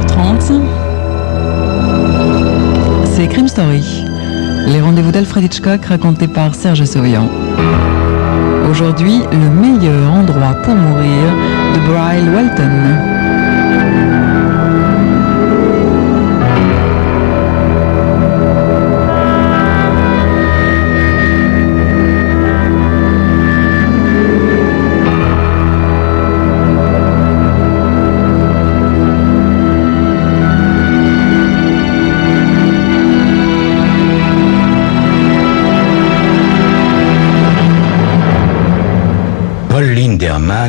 18h30. C'est Crime Story, les rendez-vous d'Alfred Hitchcock racontés par Serge Sauvian. Aujourd'hui, le meilleur endroit pour mourir de Brian Walton.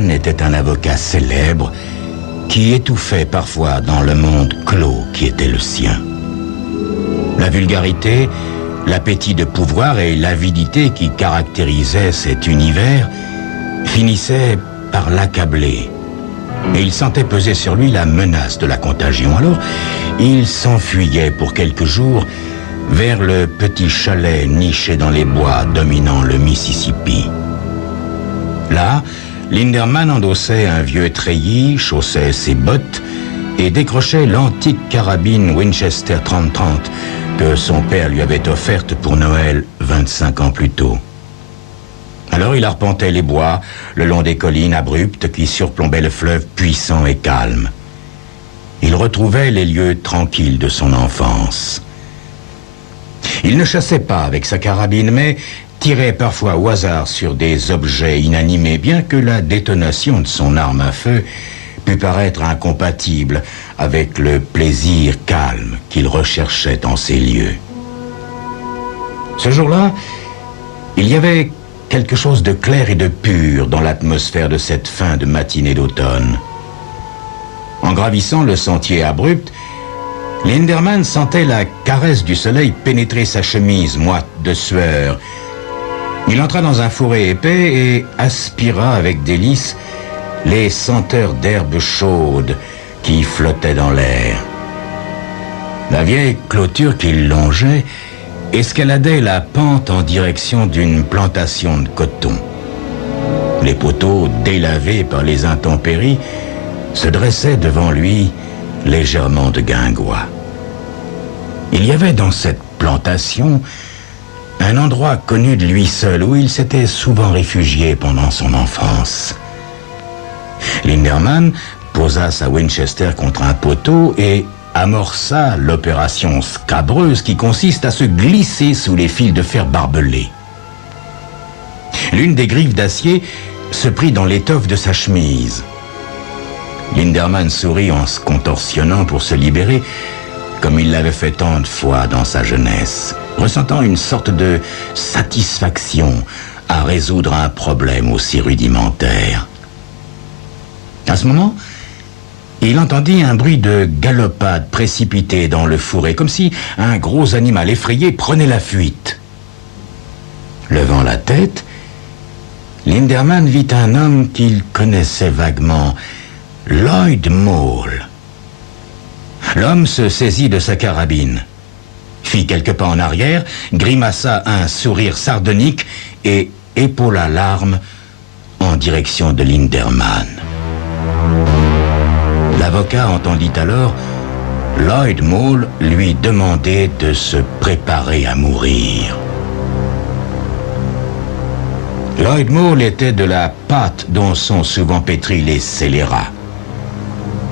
Était un avocat célèbre qui étouffait parfois dans le monde clos qui était le sien. La vulgarité, l'appétit de pouvoir et l'avidité qui caractérisaient cet univers finissaient par l'accabler. Et il sentait peser sur lui la menace de la contagion. Alors, il s'enfuyait pour quelques jours vers le petit chalet niché dans les bois dominant le Mississippi. Là, Linderman endossait un vieux treillis, chaussait ses bottes et décrochait l'antique carabine Winchester 30-30 que son père lui avait offerte pour Noël 25 ans plus tôt. Alors il arpentait les bois le long des collines abruptes qui surplombaient le fleuve puissant et calme. Il retrouvait les lieux tranquilles de son enfance. Il ne chassait pas avec sa carabine, mais tirait parfois au hasard sur des objets inanimés, bien que la détonation de son arme à feu pût paraître incompatible avec le plaisir calme qu'il recherchait en ces lieux. Ce jour-là, il y avait quelque chose de clair et de pur dans l'atmosphère de cette fin de matinée d'automne. En gravissant le sentier abrupt, Linderman sentait la caresse du soleil pénétrer sa chemise moite de sueur. Il entra dans un fourré épais et aspira avec délice les senteurs d'herbes chaudes qui flottaient dans l'air. La vieille clôture qu'il longeait escaladait la pente en direction d'une plantation de coton. Les poteaux délavés par les intempéries se dressaient devant lui légèrement de guingois. Il y avait dans cette plantation un endroit connu de lui seul où il s'était souvent réfugié pendant son enfance. Linderman posa sa Winchester contre un poteau et amorça l'opération scabreuse qui consiste à se glisser sous les fils de fer barbelés. L'une des griffes d'acier se prit dans l'étoffe de sa chemise. Linderman sourit en se contorsionnant pour se libérer, comme il l'avait fait tant de fois dans sa jeunesse, ressentant une sorte de satisfaction à résoudre un problème aussi rudimentaire. À ce moment, il entendit un bruit de galopade précipitée dans le fourré, comme si un gros animal effrayé prenait la fuite. Levant la tête, Linderman vit un homme qu'il connaissait vaguement, Lloyd Mole. L'homme se saisit de sa carabine, fit quelques pas en arrière, grimaça un sourire sardonique et épaula l'arme en direction de Linderman. L'avocat entendit alors Lloyd Mole lui demander de se préparer à mourir. Lloyd Mole était de la pâte dont sont souvent pétris les scélérats.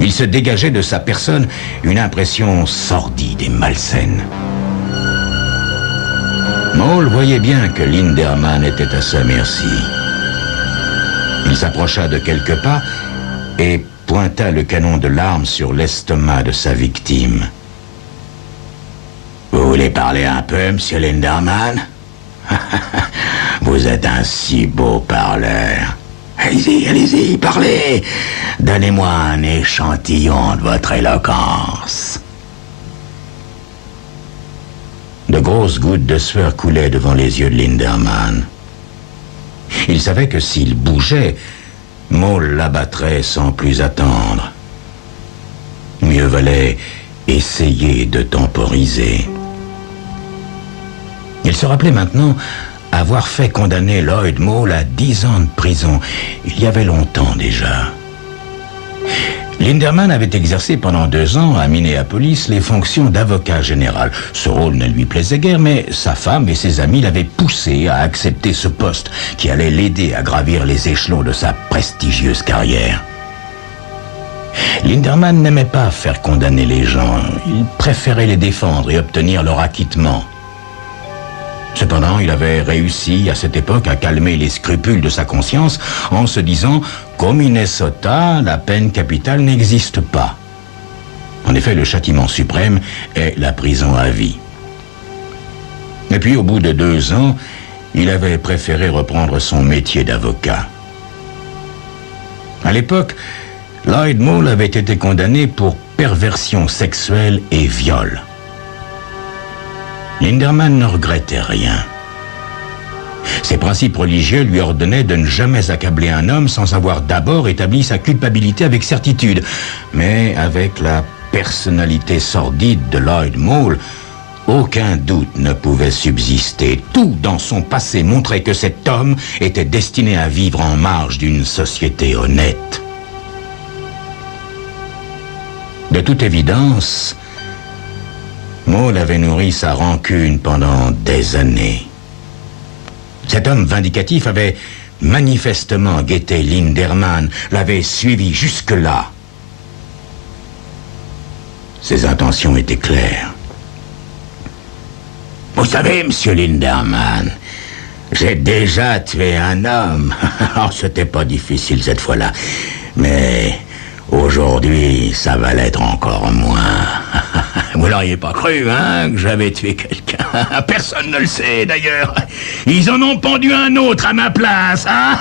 Il se dégageait de sa personne une impression sordide et malsaine. Mole voyait bien que Linderman était à sa merci. Il s'approcha de quelques pas et pointa le canon de l'arme sur l'estomac de sa victime. « Vous voulez parler un peu, monsieur Linderman? Vous êtes un si beau parleur. Allez-y, parlez. Donnez-moi un échantillon de votre éloquence. » De grosses gouttes de sueur coulaient devant les yeux de Linderman. Il savait que s'il bougeait, Mole l'abattrait sans plus attendre. Mieux valait essayer de temporiser. Il se rappelait maintenant avoir fait condamner Lloyd Mole à 10 ans de prison, il y avait longtemps déjà. Linderman avait exercé pendant 2 ans à Minneapolis les fonctions d'avocat général. Ce rôle ne lui plaisait guère, mais sa femme et ses amis l'avaient poussé à accepter ce poste qui allait l'aider à gravir les échelons de sa prestigieuse carrière. Linderman n'aimait pas faire condamner les gens. Il préférait les défendre et obtenir leur acquittement. Cependant, il avait réussi à cette époque à calmer les scrupules de sa conscience en se disant qu'au Minnesota, la peine capitale n'existe pas. En effet, le châtiment suprême est la prison à vie. Et puis, au bout de 2 ans, il avait préféré reprendre son métier d'avocat. À l'époque, Lloyd Moule avait été condamné pour perversion sexuelle et viol. Linderman ne regrettait rien. Ses principes religieux lui ordonnaient de ne jamais accabler un homme sans avoir d'abord établi sa culpabilité avec certitude. Mais avec la personnalité sordide de Lloyd Moule, aucun doute ne pouvait subsister. Tout dans son passé montrait que cet homme était destiné à vivre en marge d'une société honnête. De toute évidence, Moule avait nourri sa rancune pendant des années. Cet homme vindicatif avait manifestement guetté Linderman, l'avait suivi jusque-là. Ses intentions étaient claires. Vous savez, monsieur Linderman, j'ai déjà tué un homme. Oh, c'était pas difficile cette fois-là, mais aujourd'hui, ça va l'être encore moins. Vous l'auriez pas cru, hein, que j'avais tué quelqu'un. Personne ne le sait, d'ailleurs. Ils en ont pendu un autre à ma place, hein.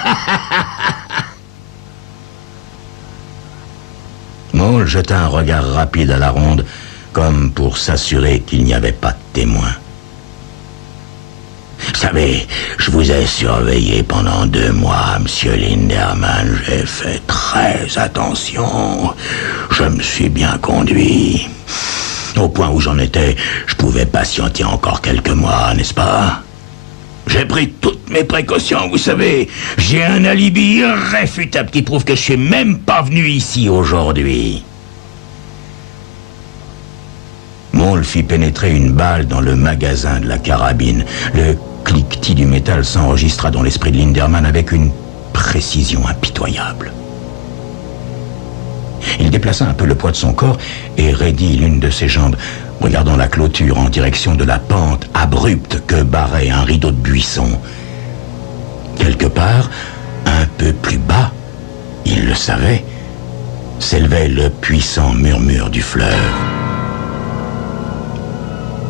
Moule jeta un regard rapide à la ronde, comme pour s'assurer qu'il n'y avait pas de témoin. Vous savez, je vous ai surveillé pendant 2 mois, monsieur Linderman. J'ai fait très attention. Je me suis bien conduit. Au point où j'en étais, je pouvais patienter encore quelques mois, n'est-ce pas? J'ai pris toutes mes précautions, vous savez. J'ai un alibi irréfutable qui prouve que je suis même pas venu ici aujourd'hui. Moule fit pénétrer une balle dans le magasin de la carabine. Le cliquetis du métal s'enregistra dans l'esprit de Linderman avec une précision impitoyable. Il déplaça un peu le poids de son corps et raidit l'une de ses jambes, regardant la clôture en direction de la pente abrupte que barrait un rideau de buissons. Quelque part, un peu plus bas, il le savait, s'élevait le puissant murmure du fleuve.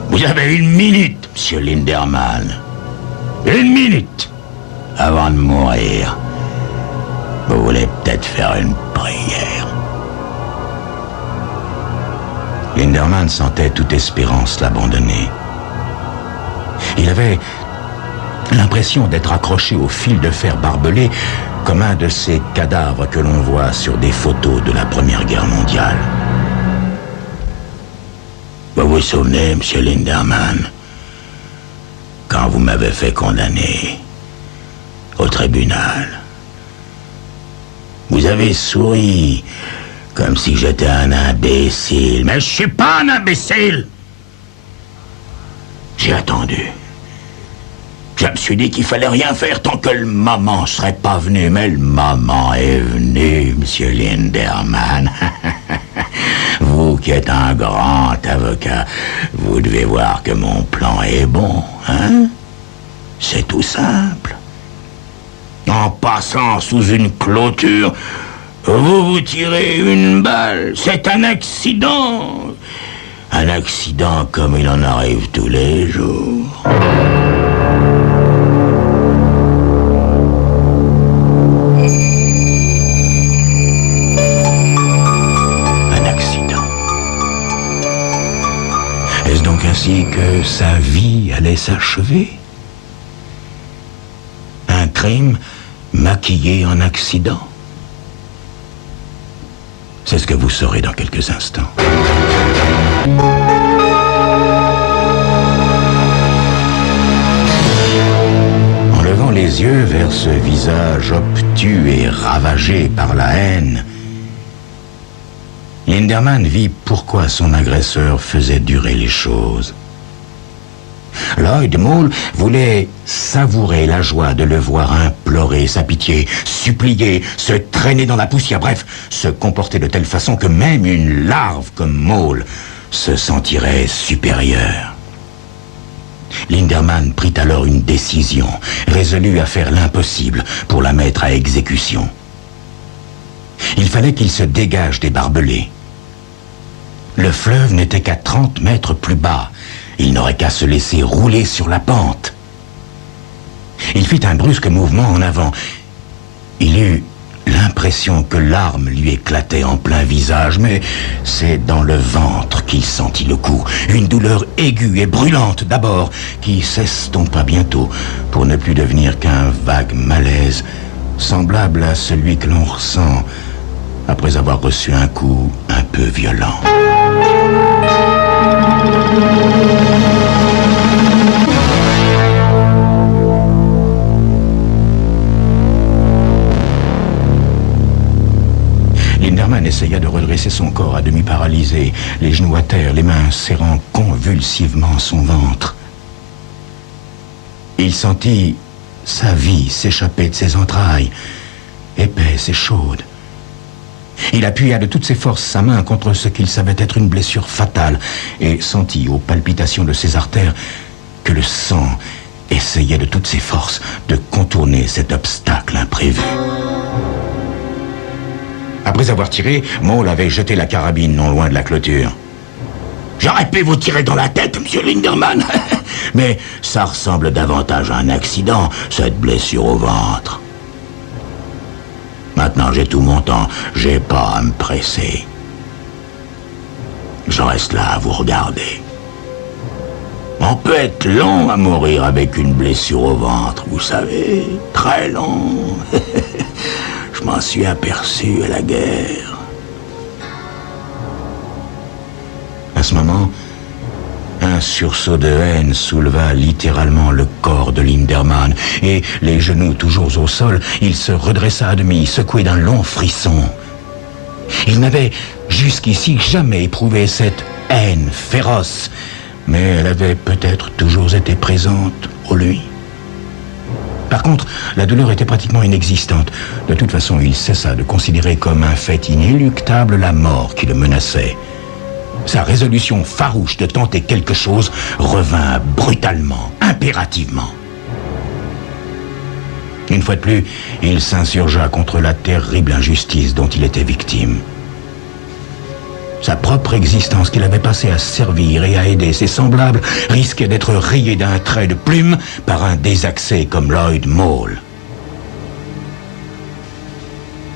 Vous avez 1 minute, monsieur Linderman. 1 minute avant de mourir. Vous voulez peut-être faire une prière. Linderman sentait toute espérance l'abandonner. Il avait l'impression d'être accroché au fil de fer barbelé comme un de ces cadavres que l'on voit sur des photos de la Première Guerre mondiale. Vous vous souvenez, monsieur Linderman, quand vous m'avez fait condamner au tribunal, vous avez souri comme si j'étais un imbécile. Mais je suis pas un imbécile. J'ai attendu. Je me suis dit qu'il fallait rien faire tant que le moment serait pas venu. Mais le moment est venu, monsieur Linderman. Vous qui êtes un grand avocat, vous devez voir que mon plan est bon, hein? C'est tout simple. En passant sous une clôture, vous vous tirez une balle. C'est un accident. Un accident comme il en arrive tous les jours. Un accident. Est-ce donc ainsi que sa vie allait s'achever? Un crime maquillé en accident? C'est ce que vous saurez dans quelques instants. En levant les yeux vers ce visage obtus et ravagé par la haine, Linderman vit pourquoi son agresseur faisait durer les choses. Lloyd Mole voulait savourer la joie de le voir implorer sa pitié, supplier, se traîner dans la poussière, bref, se comporter de telle façon que même une larve comme Mole se sentirait supérieure. Linderman prit alors une décision, résolu à faire l'impossible pour la mettre à exécution. Il fallait qu'il se dégage des barbelés. Le fleuve n'était qu'à 30 mètres plus bas. Il n'aurait qu'à se laisser rouler sur la pente. Il fit un brusque mouvement en avant. Il eut l'impression que l'arme lui éclatait en plein visage, mais c'est dans le ventre qu'il sentit le coup. Une douleur aiguë et brûlante d'abord, qui s'estompa bientôt pour ne plus devenir qu'un vague malaise, semblable à celui que l'on ressent après avoir reçu un coup un peu violent. Linderman essaya de redresser son corps à demi paralysé, les genoux à terre, les mains serrant convulsivement son ventre. Il sentit sa vie s'échapper de ses entrailles, épaisse et chaude. Il appuya de toutes ses forces sa main contre ce qu'il savait être une blessure fatale et sentit aux palpitations de ses artères que le sang essayait de toutes ses forces de contourner cet obstacle imprévu. Après avoir tiré, Mole avait jeté la carabine non loin de la clôture. « J'aurais pu vous tirer dans la tête, monsieur Linderman, mais ça ressemble davantage à un accident, cette blessure au ventre. Maintenant, j'ai tout mon temps, j'ai pas à me presser. Je reste là à vous regarder. On peut être long à mourir avec une blessure au ventre, vous savez, très long. Je m'en suis aperçu à la guerre. » À ce moment, un sursaut de haine souleva littéralement le corps de Linderman, et, les genoux toujours au sol, il se redressa à demi, secoué d'un long frisson. Il n'avait jusqu'ici jamais éprouvé cette haine féroce, mais elle avait peut-être toujours été présente en lui. Par contre, la douleur était pratiquement inexistante. De toute façon, il cessa de considérer comme un fait inéluctable la mort qui le menaçait. Sa résolution farouche de tenter quelque chose revint brutalement, impérativement. Une fois de plus, il s'insurgea contre la terrible injustice dont il était victime. Sa propre existence qu'il avait passée à servir et à aider ses semblables risquait d'être rayée d'un trait de plume par un désaxé comme Lloyd Mole.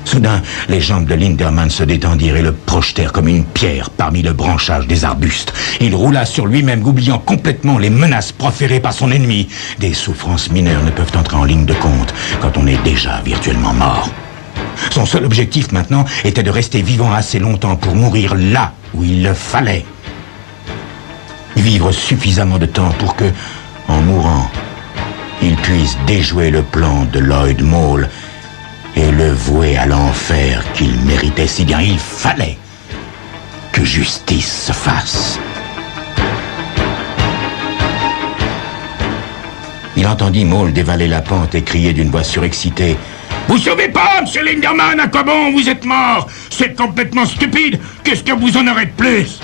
Soudain, les jambes de Linderman se détendirent et le projetèrent comme une pierre parmi le branchage des arbustes. Il roula sur lui-même, oubliant complètement les menaces proférées par son ennemi. Des souffrances mineures ne peuvent entrer en ligne de compte quand on est déjà virtuellement mort. Son seul objectif maintenant était de rester vivant assez longtemps pour mourir là où il le fallait. Vivre suffisamment de temps pour que, en mourant, il puisse déjouer le plan de Lloyd Mole et le vouer à l'enfer qu'il méritait si bien. Il fallait que justice se fasse. Il entendit Mole dévaler la pente et crier d'une voix surexcitée: « Vous sauvez pas, monsieur Linderman, à quoi bon? Vous êtes mort! C'est complètement stupide! Qu'est-ce que vous en aurez de plus ?»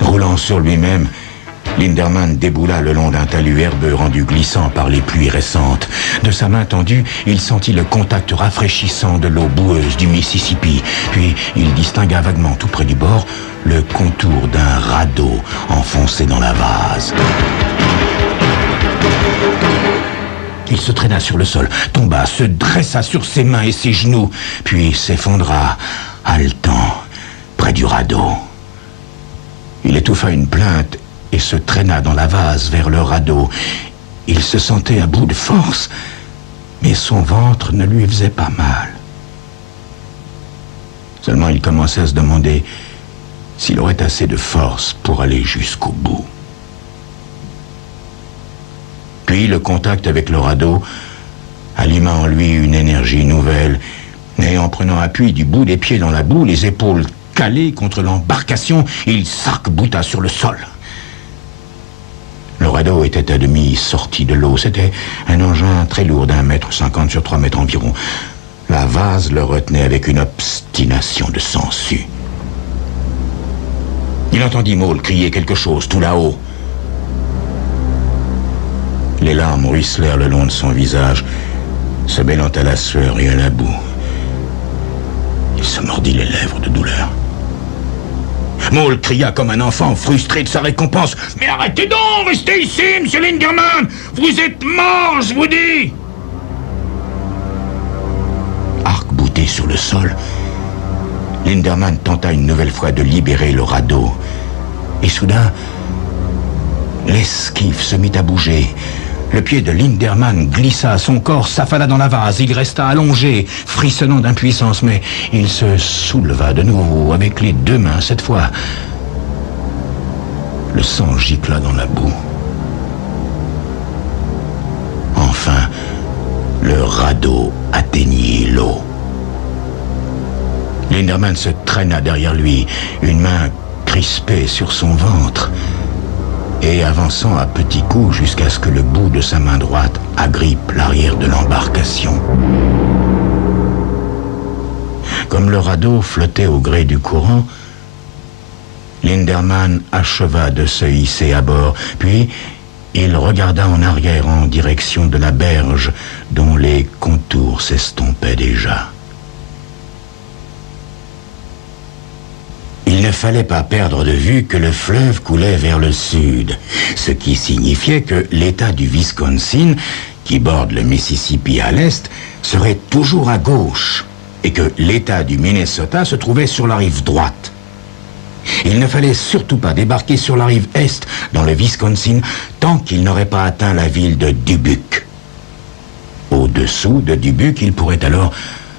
Roulant sur lui-même, Linderman déboula le long d'un talus herbeux rendu glissant par les pluies récentes. De sa main tendue, il sentit le contact rafraîchissant de l'eau boueuse du Mississippi. Puis, il distingua vaguement tout près du bord le contour d'un radeau enfoncé dans la vase. Il se traîna sur le sol, tomba, se dressa sur ses mains et ses genoux, puis s'effondra, haletant, près du radeau. Il étouffa une plainte et se traîna dans la vase vers le radeau. Il se sentait à bout de force, mais son ventre ne lui faisait pas mal. Seulement il commençait à se demander s'il aurait assez de force pour aller jusqu'au bout. Puis le contact avec le radeau alluma en lui une énergie nouvelle, Et en prenant appui du bout des pieds dans la boue, les épaules calées contre l'embarcation, il s'arc-bouta sur le sol. Le radeau était à demi sorti de l'eau. C'était un engin très lourd d'1,50 m sur 3 mètres environ. La vase le retenait avec une obstination de sangsue. Il entendit Maule crier quelque chose tout là-haut. Les larmes ruisselèrent le long de son visage, se mêlant à la sueur et à la boue. Il se mordit les lèvres de douleur. Maule cria comme un enfant frustré de sa récompense. « Mais arrêtez donc, restez ici, monsieur Linderman! Vous êtes mort, je vous dis !» Arc-bouté sur le sol, Linderman tenta une nouvelle fois de libérer le radeau. Et soudain, l'esquif se mit à bouger. Le pied de Linderman glissa, son corps s'affala dans la vase. Il resta allongé, frissonnant d'impuissance, mais il se souleva de nouveau avec les 2 mains cette fois. Le sang gicla dans la boue. Enfin, le radeau atteignit l'eau. Linderman se traîna derrière lui, une main crispée sur son ventre, et avançant à petits coups jusqu'à ce que le bout de sa main droite agrippe l'arrière de l'embarcation. Comme le radeau flottait au gré du courant, Linderman acheva de se hisser à bord, puis il regarda en arrière en direction de la berge dont les contours s'estompaient déjà. Il ne fallait pas perdre de vue que le fleuve coulait vers le sud, ce qui signifiait que l'État du Wisconsin, qui borde le Mississippi à l'est, serait toujours à gauche, et que l'État du Minnesota se trouvait sur la rive droite. Il ne fallait surtout pas débarquer sur la rive est, dans le Wisconsin, tant qu'il n'aurait pas atteint la ville de Dubuque. Au-dessous de Dubuque, il pourrait alors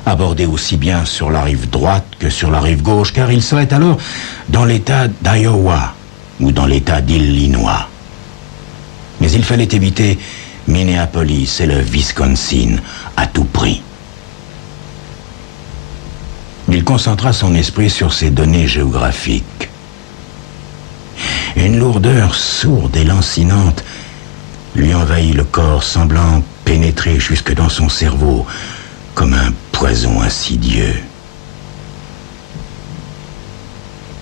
aborder aussi bien sur la rive droite que sur la rive gauche, car il serait alors dans l'État d'Iowa ou dans l'État d'Illinois. Mais il fallait éviter Minneapolis et le Wisconsin à tout prix. Il concentra son esprit sur ces données géographiques. Une lourdeur sourde et lancinante lui envahit le corps, semblant pénétrer jusque dans son cerveau, comme un poison insidieux.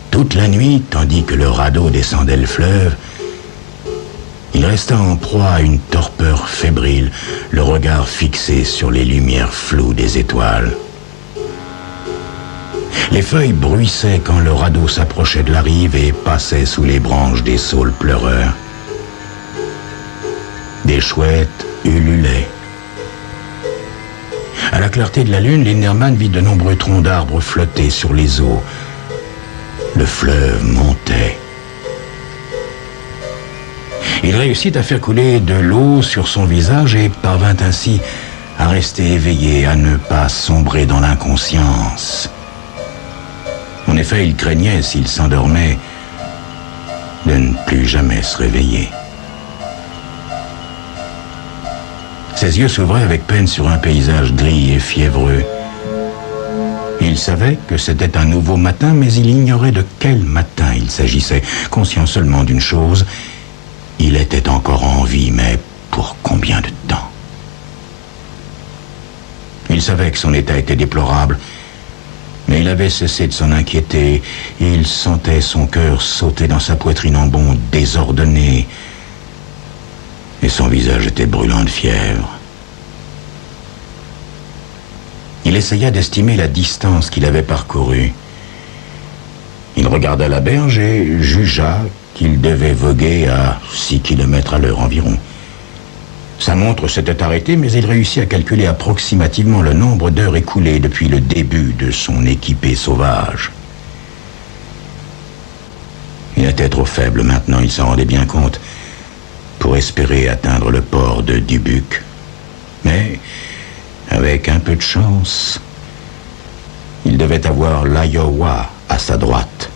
Toute la nuit, tandis que le radeau descendait le fleuve, il resta en proie à une torpeur fébrile, le regard fixé sur les lumières floues des étoiles. Les feuilles bruissaient quand le radeau s'approchait de la rive et passait sous les branches des saules pleureurs. Des chouettes ululaient. À la clarté de la lune, Linderman vit de nombreux troncs d'arbres flotter sur les eaux. Le fleuve montait. Il réussit à faire couler de l'eau sur son visage et parvint ainsi à rester éveillé, à ne pas sombrer dans l'inconscience. En effet, il craignait, s'il s'endormait, de ne plus jamais se réveiller. Ses yeux s'ouvraient avec peine sur un paysage gris et fiévreux. Il savait que c'était un nouveau matin, mais il ignorait de quel matin il s'agissait. Conscient seulement d'une chose, il était encore en vie, mais pour combien de temps? Il savait que son état était déplorable, mais il avait cessé de s'en inquiéter. Il sentait son cœur sauter dans sa poitrine en bonds désordonnés, et son visage était brûlant de fièvre. Il essaya d'estimer la distance qu'il avait parcourue. Il regarda la berge et jugea qu'il devait voguer à 6 km à l'heure environ. Sa montre s'était arrêtée, mais il réussit à calculer approximativement le nombre d'heures écoulées depuis le début de son équipée sauvage. Il était trop faible maintenant, il s'en rendait bien compte, pour espérer atteindre le port de Dubuque. Mais, avec un peu de chance, il devait avoir l'Iowa à sa droite.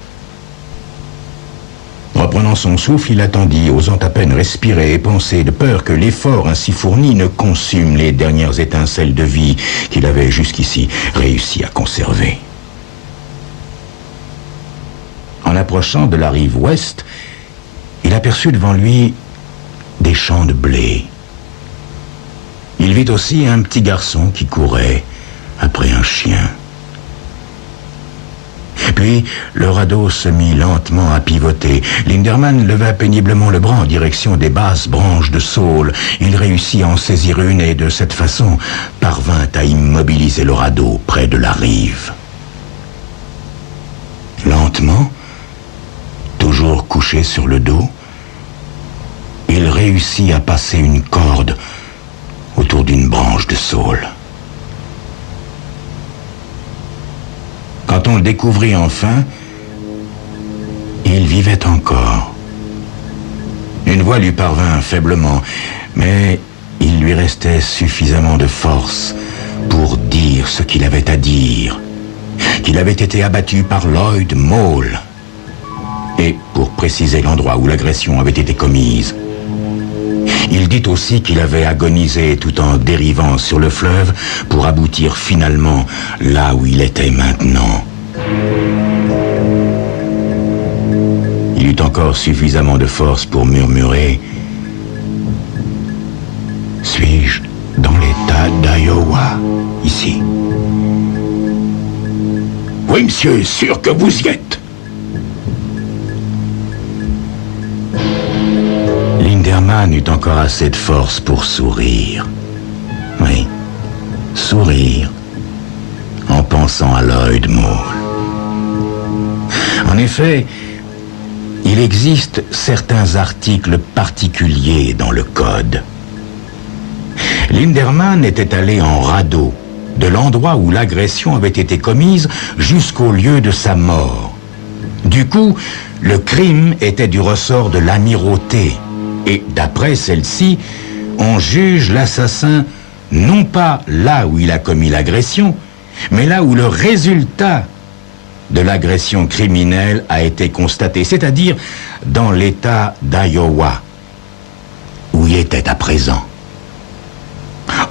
Reprenant son souffle, il attendit, osant à peine respirer et penser, de peur que l'effort ainsi fourni ne consume les dernières étincelles de vie qu'il avait jusqu'ici réussi à conserver. En approchant de la rive ouest, il aperçut devant lui des champs de blé. Il vit aussi un petit garçon qui courait après un chien. Puis, le radeau se mit lentement à pivoter. Linderman leva péniblement le bras en direction des basses branches de saule. Il réussit à en saisir une et, de cette façon, parvint à immobiliser le radeau près de la rive. Lentement, toujours couché sur le dos, il réussit à passer une corde autour d'une branche de saule. Quand on le découvrit enfin, il vivait encore. Une voix lui parvint faiblement, mais il lui restait suffisamment de force pour dire ce qu'il avait à dire, qu'il avait été abattu par Lloyd Maule, et pour préciser l'endroit où l'agression avait été commise. Il dit aussi qu'il avait agonisé tout en dérivant sur le fleuve pour aboutir finalement là où il était maintenant. Il eut encore suffisamment de force pour murmurer « Suis-je dans l'État d'Iowa, ici ?»« Oui, monsieur, sûr que vous y êtes. » Linderman eut encore assez de force pour sourire. Oui, sourire, en pensant à Lloyd Maule. En effet, il existe certains articles particuliers dans le Code. Linderman était allé en radeau, de l'endroit où l'agression avait été commise jusqu'au lieu de sa mort. Du coup, le crime était du ressort de l'amirauté. Et d'après celle-ci, on juge l'assassin non pas là où il a commis l'agression, mais là où le résultat de l'agression criminelle a été constaté, c'est-à-dire dans l'État d'Iowa, où il était à présent.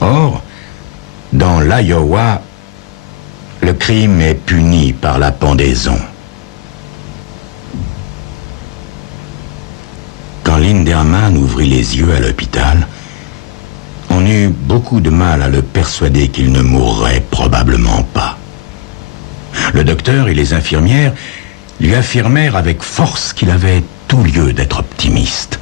Or, dans l'Iowa, le crime est puni par la pendaison. Quand Linderman ouvrit les yeux à l'hôpital, on eut beaucoup de mal à le persuader qu'il ne mourrait probablement pas. Le docteur et les infirmières lui affirmèrent avec force qu'il avait tout lieu d'être optimiste.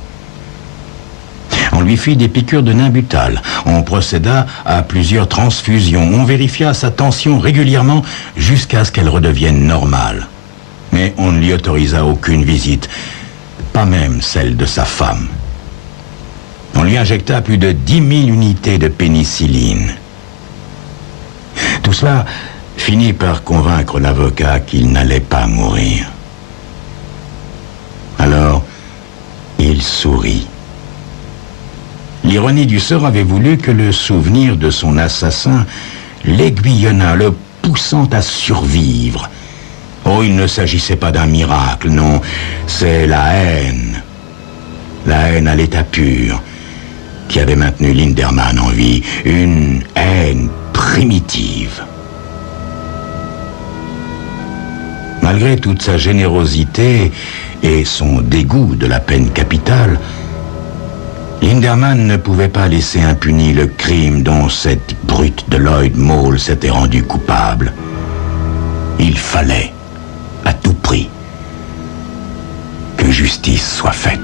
On lui fit des piqûres de Nimbutal, on procéda à plusieurs transfusions, on vérifia sa tension régulièrement jusqu'à ce qu'elle redevienne normale. Mais on ne lui autorisa aucune visite, pas même celle de sa femme. On lui injecta plus de 10 000 unités de pénicilline. Tout cela finit par convaincre l'avocat qu'il n'allait pas mourir. Alors, il sourit. L'ironie du sort avait voulu que le souvenir de son assassin l'aiguillonnât, le poussant à survivre. Oh, il ne s'agissait pas d'un miracle, non, c'est la haine à l'état pur, qui avait maintenu Linderman en vie, une haine primitive. Malgré toute sa générosité et son dégoût de la peine capitale, Linderman ne pouvait pas laisser impuni le crime dont cette brute de Lloyd Maule s'était rendue coupable. Il fallait, à tout prix, que justice soit faite.